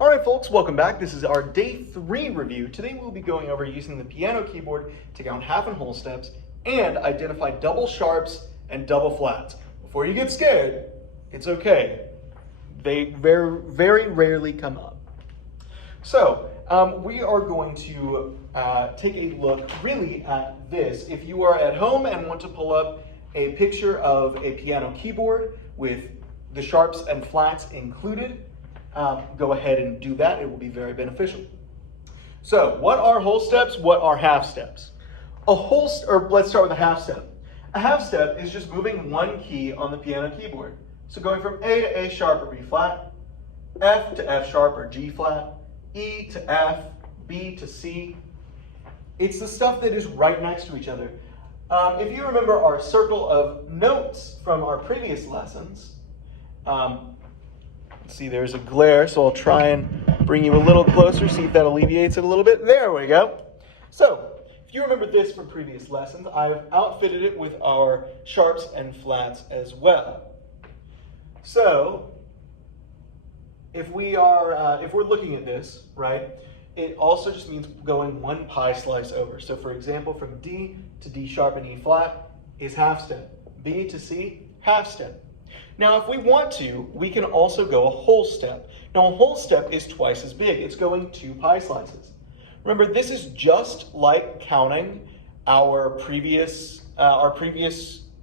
All right, folks, welcome back. This is our day 3 review. Today we'll be going over using the piano keyboard to count half and whole steps and identify double sharps and double flats. Before you get scared, it's okay. They very, very rarely come up. So we are going to take a look really at this. If you are at home and want to pull up a picture of a piano keyboard with the sharps and flats included, go ahead and do that. It will be very beneficial. So what are whole steps? What are half steps? Let's start with a half step. A half step is just moving one key on the piano keyboard. So going from A to A sharp or B flat, F to F sharp or G flat, E to F, B to C. It's the stuff that is right next to each other. If you remember our circle of notes from our previous lessons, see, there's a glare, so I'll try and bring you a little closer, see if that alleviates it a little bit. There we go. So, if you remember this from previous lessons, I've outfitted it with our sharps and flats as well. So, if we're looking at this, right, it also just means going one pi slice over. So, for example, from D to D sharp and E flat is half step. B to C, half step. Now, if we want to, we can also go a whole step. Now, a whole step is twice as big. It's going 2 pi slices. Remember, this is just like counting our previous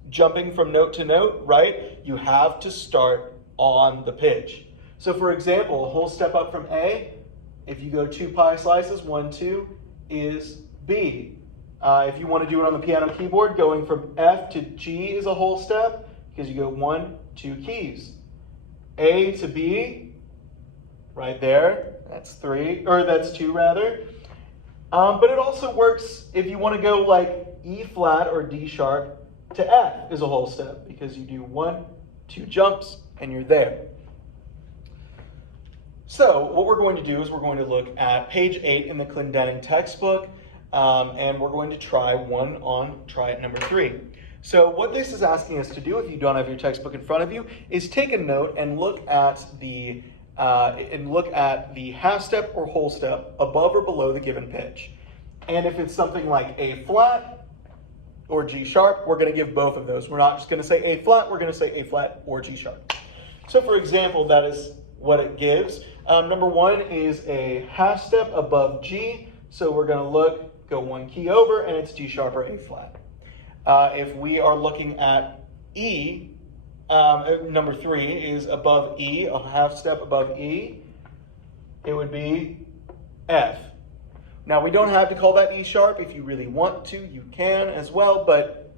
jumping from note to note, right? You have to start on the pitch. So, for example, a whole step up from A, if you go 2 pi slices, 1, 2, is B. If you want to do it on the piano keyboard, going from F to G is a whole step because you go 1, 2 keys. A to B, right there, that's 2 rather. But it also works if you want to go like E flat or D sharp to F is a whole step because you do 1, 2 jumps and you're there. So what we're going to do is we're going to look at page 8 in the Clendinning textbook, and we're going to try try it number 3. So what this is asking us to do, if you don't have your textbook in front of you, is take a note and look at the half step or whole step above or below the given pitch. And if it's something like A flat or G sharp, we're going to give both of those. We're not just going to say A flat, we're going to say A flat or G sharp. So for example, that is what it gives. Number 1 is a half step above G. So we're going to go 1 key over, and it's G sharp or A flat. If we are looking at E, number 3 is above E, a half step above E, it would be F. Now, we don't have to call that E sharp. If you really want to, you can as well, but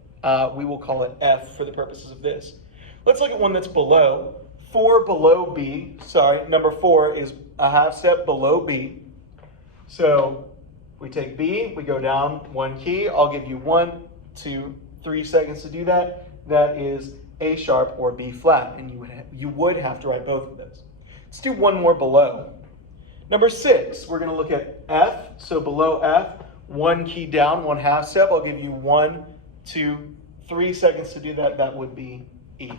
we will call it F for the purposes of this. Let's look at one that's below. Number 4 is a half step below B. So we take B, we go down 1 key. I'll give you 1, 2, 3 seconds to do that. That is A sharp or B flat, and you would have to write both of those. Let's do one more below. Number 6, we're going to look at F. So below F, 1 key down, 1 half step. I'll give you 1, 2, 3 seconds to do that. That would be E.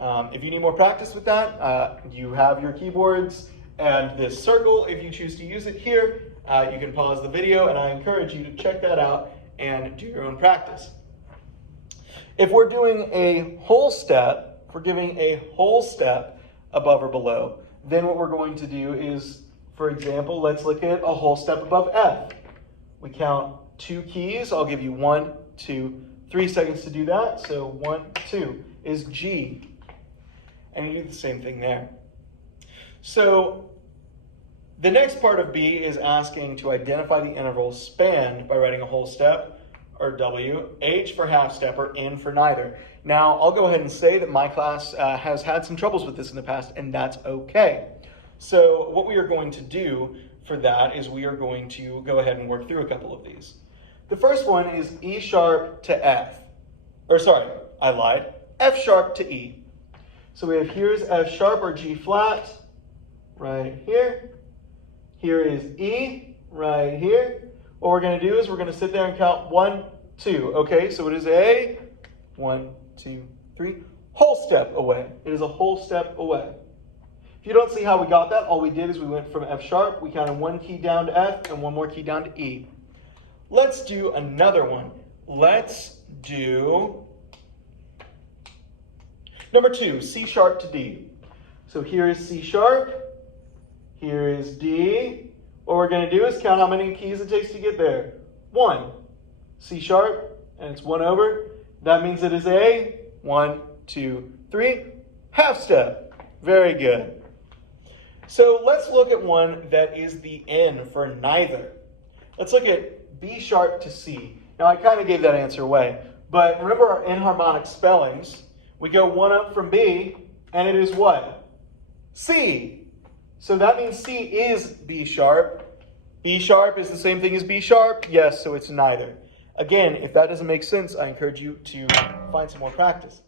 If you need more practice with that, you have your keyboards and this circle. If you choose to use it here, you can pause the video, and I encourage you to check that out and do your own practice. If we're doing a whole step, if we're giving a whole step above or below, then what we're going to do is, for example, let's look at a whole step above F. We count 2 keys. I'll give you 1, 2, 3 seconds to do that. So 1, 2 is G. And you do the same thing there. So the next part of B is asking to identify the interval spanned by writing a whole step, or W, H for half step, or N for neither. Now, I'll go ahead and say that my class has had some troubles with this in the past, and that's okay. So what we are going to do for that is we are going to go ahead and work through a couple of these. The first one is E sharp to F. I lied. F sharp to E. So we have here's F sharp or G flat right here. Here is E right here. What we're going to do is we're going to sit there and count 1, 2. Okay, so it is a 1, 2, 3 whole step away. It is a whole step away. If you don't see how we got that, all we did is we went from F sharp, we counted one key down to F and one more key down to E. Let's do another one. Let's do number 2, C sharp to D. So here is C sharp, here is D. What we're going to do is count how many keys it takes to get there. 1. C sharp, and it's 1 over. That means it is a 1, 2, 3 half step. Very good. So let's look at one that is the N for neither. Let's look at B sharp to C. Now I kind of gave that answer away, but remember our enharmonic spellings. We go 1 up from B, and it is what? C. So that means C is B sharp. B sharp is the same thing as B sharp? Yes, so it's neither. Again, if that doesn't make sense, I encourage you to find some more practice.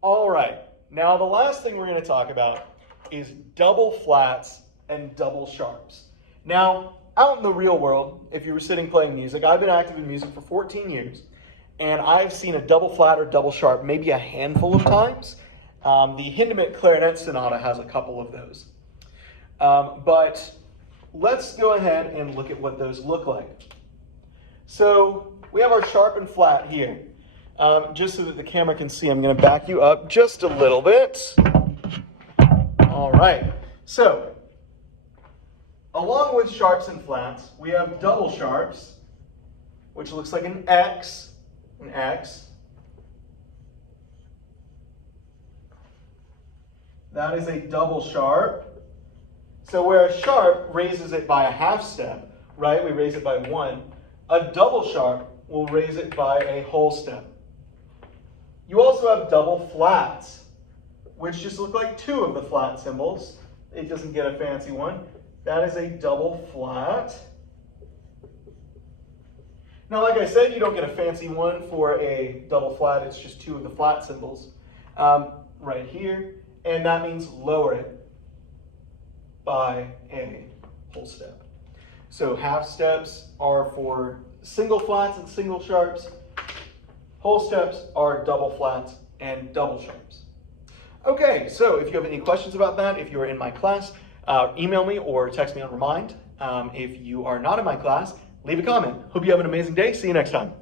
All right, now the last thing we're going to talk about is double flats and double sharps. Now, out in the real world, if you were sitting playing music, I've been active in music for 14 years, and I've seen a double flat or double sharp maybe a handful of times. The Hindemith Clarinet Sonata has a couple of those. But let's go ahead and look at what those look like. So we have our sharp and flat here. Just so that the camera can see, I'm going to back you up just a little bit. All right. So along with sharps and flats, we have double sharps, which looks like an X, an X. That is a double sharp. So where a sharp raises it by a half step, right? We raise it by 1. A double sharp will raise it by a whole step. You also have double flats, which just look like 2 of the flat symbols. It doesn't get a fancy one. That is a double flat. Now, like I said, you don't get a fancy one for a double flat. It's just 2 of the flat symbols right here. And that means lower it by a whole step. So half steps are for single flats and single sharps. Whole steps are double flats and double sharps. Okay, so if you have any questions about that, if you're in my class, email me or text me on Remind. If you are not in my class, leave a comment. Hope you have an amazing day. See you next time.